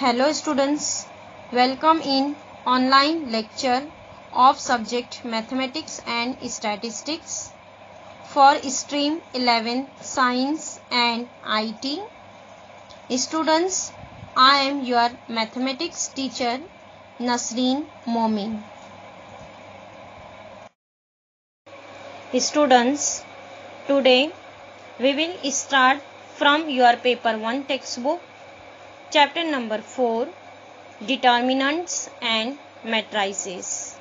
Hello students, welcome in online lecture of subject Mathematics and Statistics for stream 11 Science and IT. Students, I am your mathematics teacher Nasreen Momin. Students, today we will start from your paper 1 textbook. Chapter number 4, Determinants and Matrices.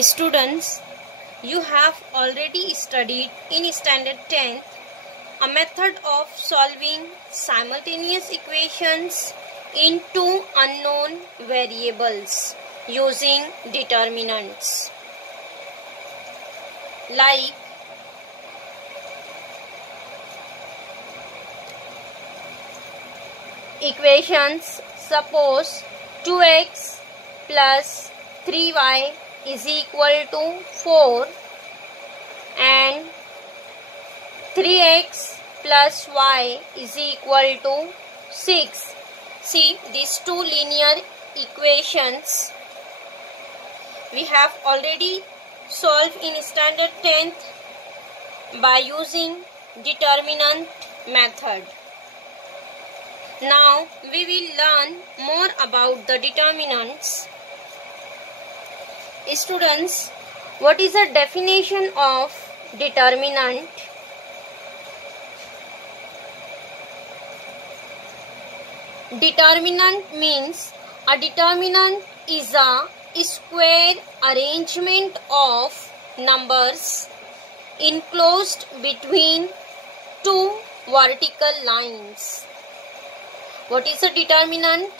Students, you have already studied in standard 10th a method of solving simultaneous equations in two unknown variables using determinants. Like equations, suppose 2x plus 3y is equal to 4 and 3x plus y is equal to 6. See, these two linear equations we have already solved in standard 10th by using determinant method. Now we will learn more about the determinants. Students, what is the definition of determinant? Determinant means a determinant is a square arrangement of numbers enclosed between two vertical lines. What is a determinant?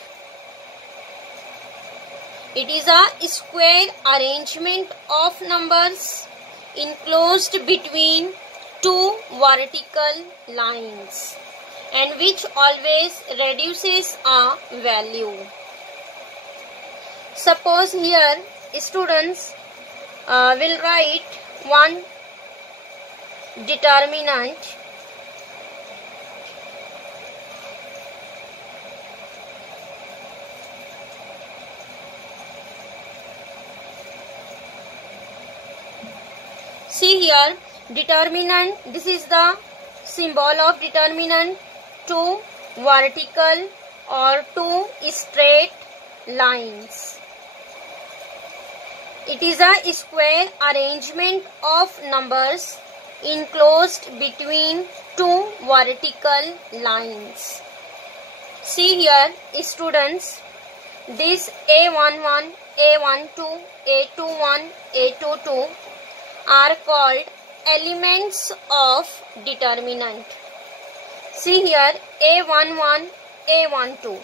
It is a square arrangement of numbers enclosed between two vertical lines and which always reduces a value. Suppose here students will write one determinant . See here, determinant, this is the symbol of determinant, two vertical or two straight lines. It is a square arrangement of numbers enclosed between two vertical lines. See here, students, this A11, A12, A21, A22 are called elements of determinant. See here, A11, A12.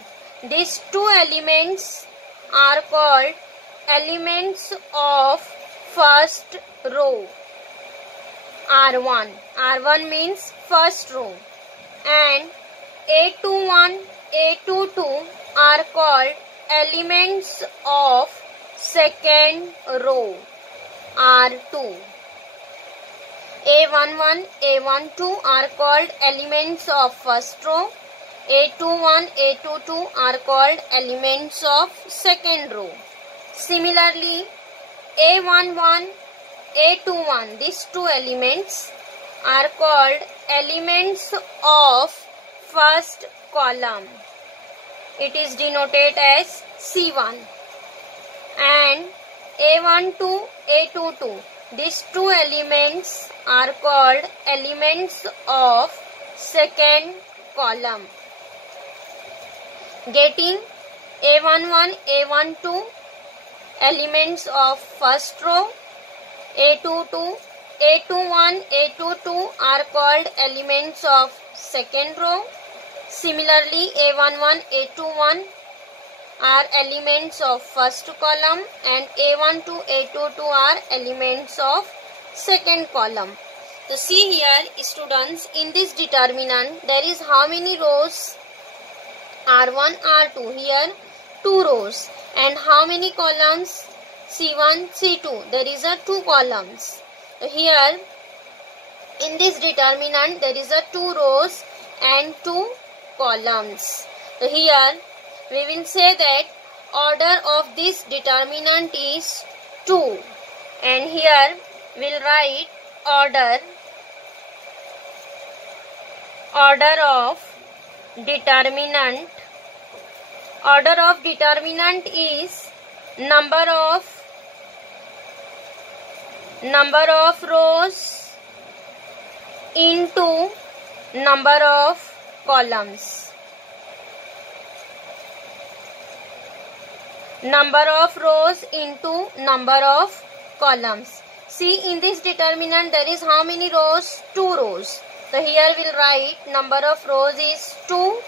These two elements are called elements of first row. R1. R1 means first row. And A21, A22 are called elements of second row. R2. A11, A12 are called elements of first row. A21, A22 are called elements of second row. Similarly, A11, A21, these two elements are called elements of first column. It is denoted as C1. And A12, A22, these two elements are called elements of second column. Getting A11, A12, elements of first row. A21, A22 are called elements of second row. Similarly, A11, A21 are elements of first column and A12, A22 are elements of second column. So see here, students, in this determinant there is how many rows? R1, R2. Here 2 rows. And how many columns? C1, C2. There is a 2 columns. So here in this determinant there is a 2 rows and 2 columns. So here we will say that order of this determinant is 2, and here we'll write order of determinant. Order of determinant is number of rows into number of columns. Number of rows into number of columns. See, in this determinant there is how many rows? 2 rows. So here we'll write number of rows is 2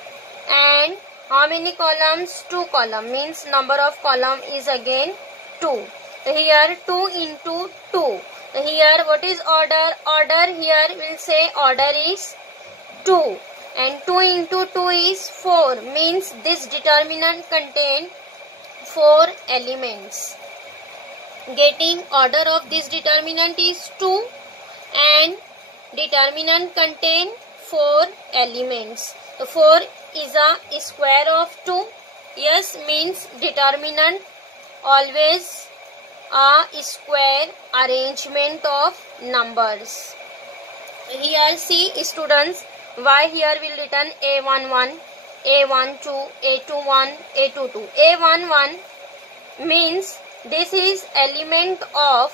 and how many columns? 2 column, means number of column is again 2. So here 2 into 2. So here what is order? Order here we'll say order is 2 and 2 into 2 is 4, means this determinant contain 4 elements. Getting order of this determinant is 2 and determinant contain 4 elements. So 4 is a square of 2. Yes, means determinant always a square arrangement of numbers. Here see students, why here will written A11, A12, A21, A22. A11 means this is element of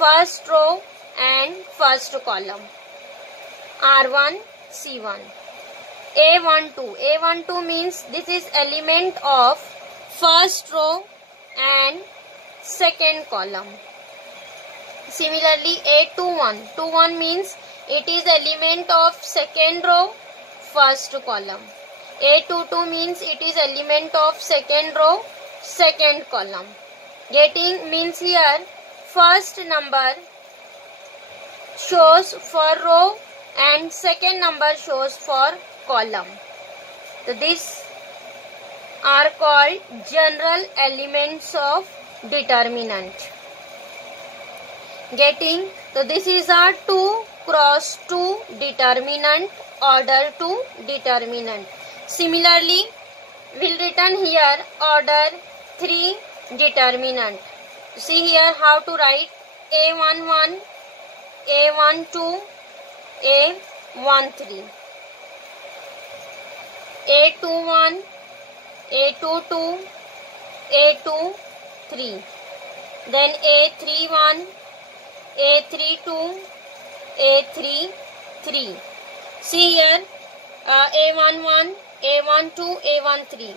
first row and first column. R1, C1. A12 means this is element of first row and second column. Similarly, A21 means it is element of second row, first column. A22 means it is element of second row, second column. Getting means here first number shows for row and second number shows for column. So these are called general elements of determinant. Getting, so this is a 2 cross 2 determinant, order 2 determinant. Similarly, we'll written here order 3 determinant. See here how to write A11, A12, A13, A21, A22, A23, then A31, A32, A33. See here A11, A12, A13.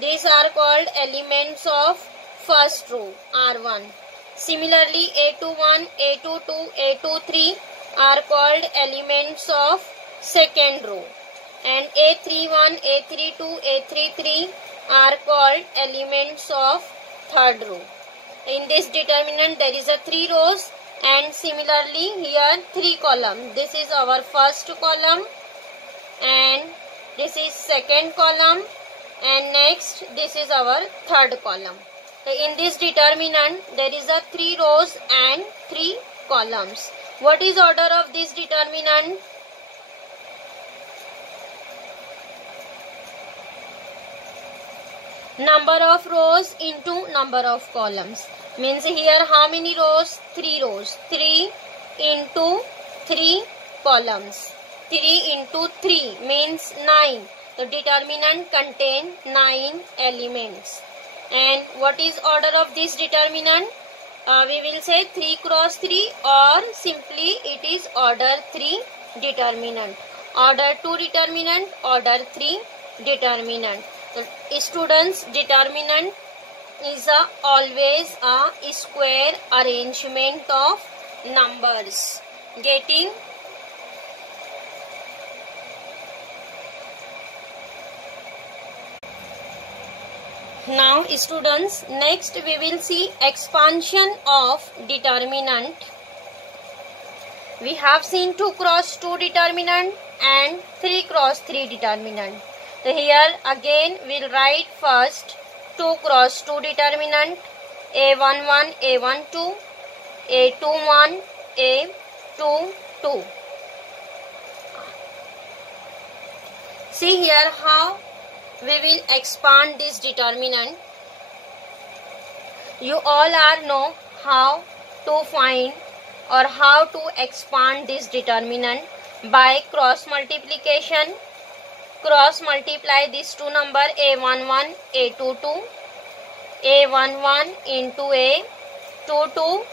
These are called elements of first row, R1. Similarly, A21, A22, A23 are called elements of second row. And A31, A32, A33 are called elements of third row. In this determinant there is a 3 rows and similarly here 3 column. This is our first column and this is second column and next this is our third column. So in this determinant there is a 3 rows and 3 columns. What is order of this determinant? Number of rows into number of columns. Means here how many rows? 3 rows. 3 into 3 columns. 3 into 3 means 9. The determinant contain 9 elements. And what is order of this determinant? We will say 3 cross 3 or simply it is order 3 determinant. Order 2 determinant, order 3 determinant. So, students, determinant is always a square arrangement of numbers. Getting? Now students, next we will see expansion of determinant. We have seen 2 cross 2 determinant and 3 cross 3 determinant. So here again we will write first 2 cross 2 determinant, A11, A12, A21, A22. See here how we will expand this determinant. You all are know how to find or how to expand this determinant by cross multiplication. Cross multiply these two number A11, A22, A11 into A22.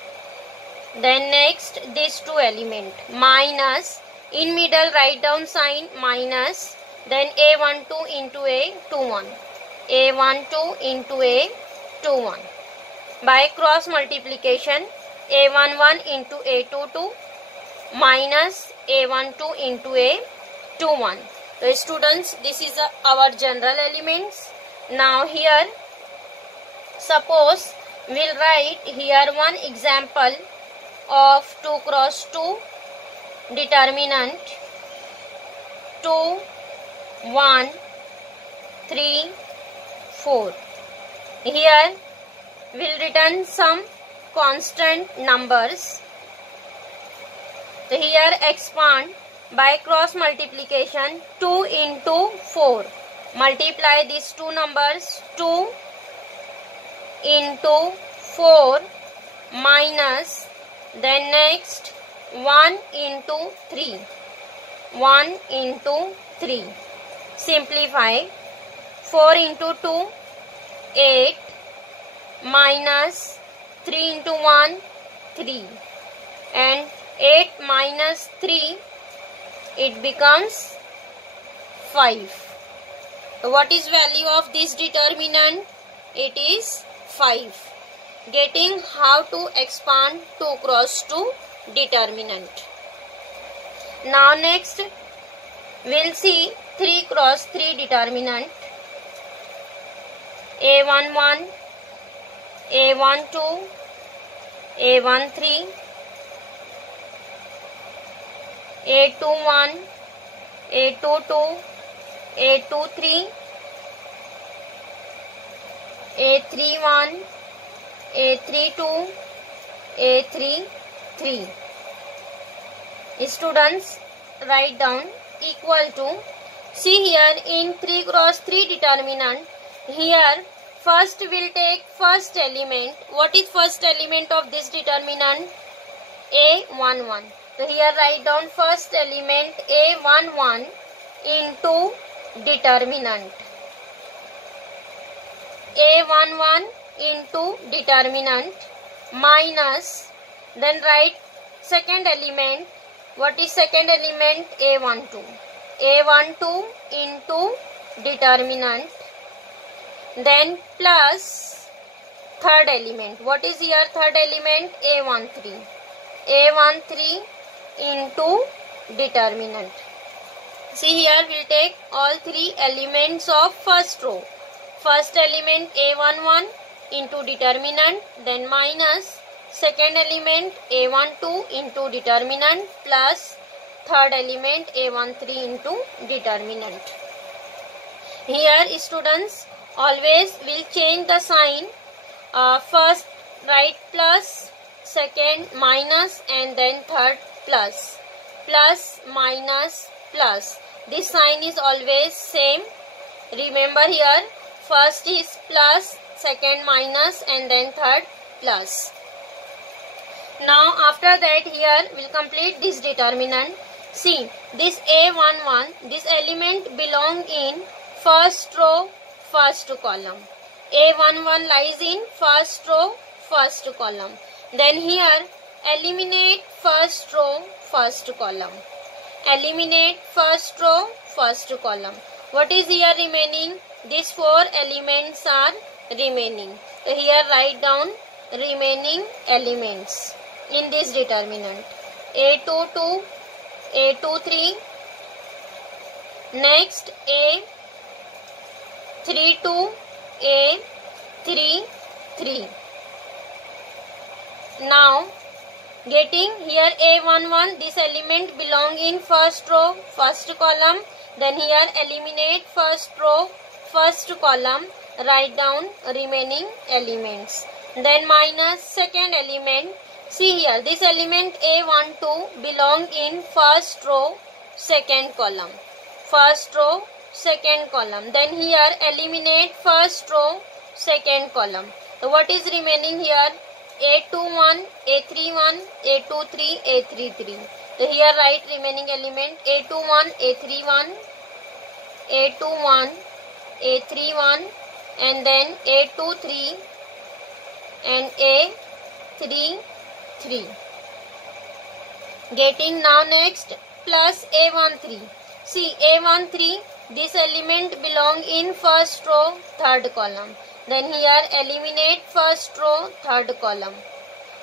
Then next these two element minus, in middle write down sign minus, then A12 into A21, A12 into A21. By cross multiplication, A11 into A22 minus A12 into A21. So students, this is our general elements. Now here, suppose we'll write here one example of 2 cross 2 determinant 2, 1, 3, 4. Here we'll return some constant numbers. So here expand by cross multiplication 2 into 4. Multiply these two numbers 2 into 4 minus, then next 1 into 3. 1 into 3. Simplify. 4 into 2, 8 minus 3 into 1, 3. And 8 minus 3, it becomes 5. So what is value of this determinant? It is 5. Getting how to expand 2 cross 2 determinant. Now next we'll see 3 cross 3 determinant. A11, A12, A13, A21, A22, A23, A31, A32, A33. Students, write down equal to. See here in 3 cross 3 determinant, here first we'll take first element. What is first element of this determinant? A11. So here write down first element A11 into determinant. A11 into determinant minus, then write second element. What is second element? A12. A12 into determinant. Then plus third element. What is here third element? A13. A13 into determinant. See here we'll take all three elements of first row. First element A11 into determinant, then minus second element A12 into determinant plus third element A13 into determinant. Here students, always will change the sign. First write plus, second minus, and then third plus. Plus, minus, plus. This sign is always same. Remember here, first is plus, second minus, and then third plus. Now after that here we'll complete this determinant. See, this A11, this element belong in first row, first column. A11 lies in first row, first column. Then here eliminate first row, first column. Eliminate first row, first column. What is here remaining? These four elements are remaining. So here write down remaining elements in this determinant. A22, A23, next A32, A33. Now getting here A11, this element belong in first row, first column. Then here eliminate first row, first column, write down remaining elements. Then minus second element. See here, this element A12 belong in first row, second column. First row, second column. Then here eliminate first row, second column. So what is remaining here? A21, A31, A23, A33. So here write remaining element A21, A31, A21, A31, and then A23 and A33. Getting now next plus A13. See A13, this element belong in first row, third column. Then here eliminate first row, third column.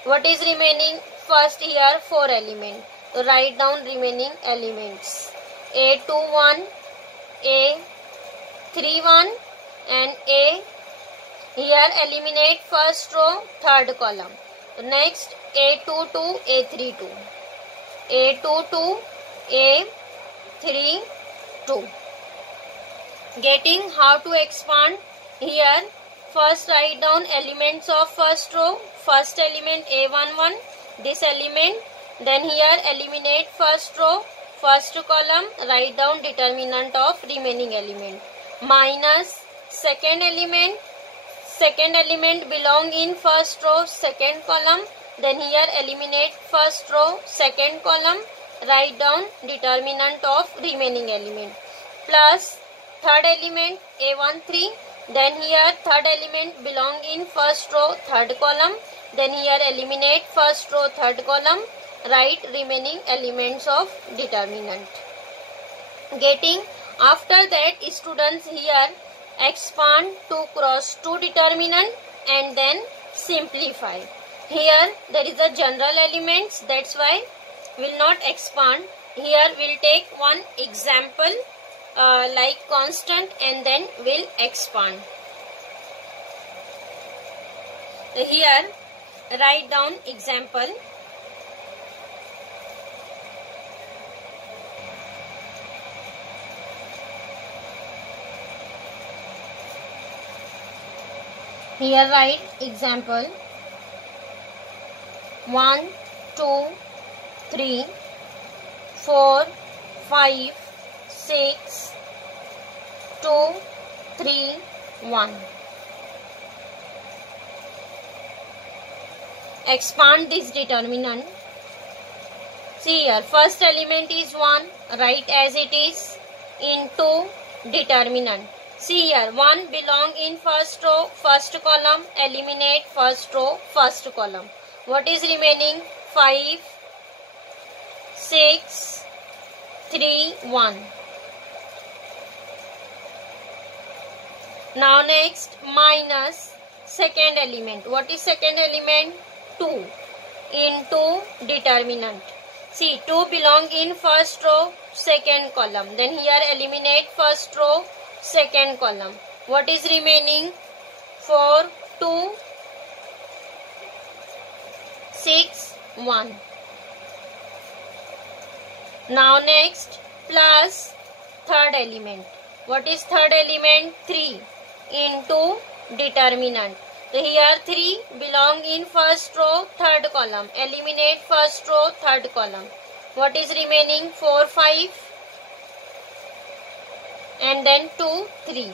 What is remaining? First here 4 elements. So write down remaining elements. A21, A31 and A. Here eliminate first row, third column. So next A22, A32. A22, A32. Getting how to expand? Here first write down elements of first row. First element A11, this element. Then here eliminate first row, first column, write down determinant of remaining element. Minus second element belong in first row, second column. Then here eliminate first row, second column, write down determinant of remaining element. Plus third element A13, then here third element belong in first row, third column. Then here eliminate first row, third column, write remaining elements of determinant. Getting after that, students here expand 2 cross 2 determinant and then simplify. Here there is a general elements, that's why will not expand. Here we'll take one example like constant and then we'll expand. Here write down example. Here write example 1, 2, 3, 4, 5, 6, 2, 3, 1. Expand this determinant. See here, first element is 1, write as it is, into determinant. See here, 1 belong in first row, first column, eliminate first row, first column. What is remaining? 5, 6, 3, 1. Now next, minus second element. What is second element? 2 into determinant. See, 2 belong in first row, second column. Then here eliminate first row, second column. What is remaining? 4, 2, 6, 1. Now next, plus third element. What is third element? 3 into determinant. So here 3 belong in first row, third column. Eliminate first row, third column. What is remaining? 4, 5 and then 2, 3.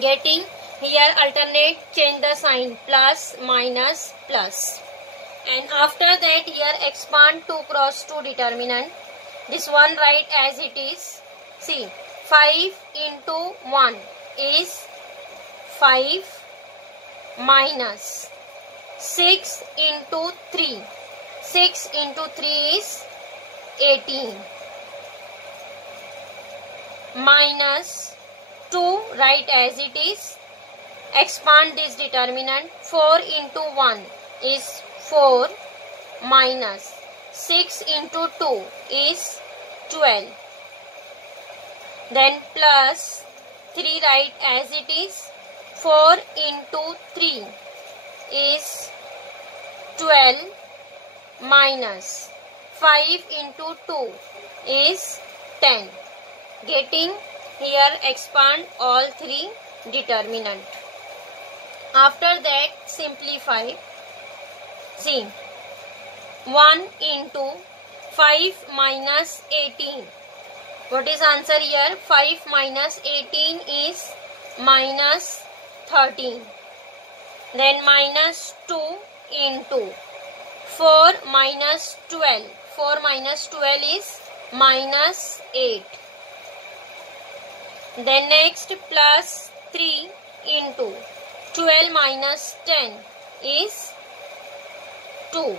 Getting here alternate, change the sign, plus, minus, plus. And after that here expand 2 cross 2 determinant. This one write as it is. See, 5 into 1 is 5 minus 6 into 3. 6 into 3 is 18. Minus 2 write as it is. Expand this determinant. 4 into 1 is 4 minus 6 into 2 is 12. Then plus 3 write as it is. 4 into 3 is 12 minus 5 into 2 is 10. Getting here expand all 3 determinant. After that simplify. See, 1 into 5 minus 18. What is answer here? 5 minus 18 is minus 13. Then minus 2 into 4 minus 12. 4 minus 12 is minus 8. Then next plus 3 into 12 minus 10 is 2.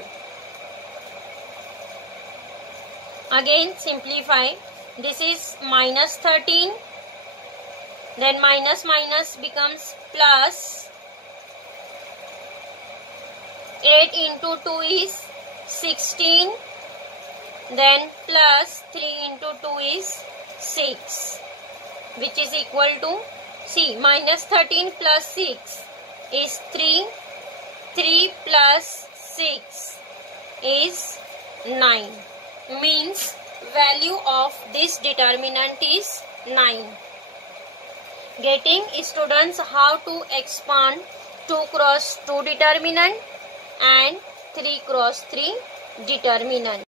Again simplify. This is minus 13. Then minus minus becomes plus. 8 into 2 is 16. Then plus 3 into 2 is 6. Which is equal to, see, minus 13 plus 6 is 3. 3 plus 6 is 9. Means value of this determinant is 9. Getting students how to expand 2 cross 2 determinant and 3 cross 3 determinant.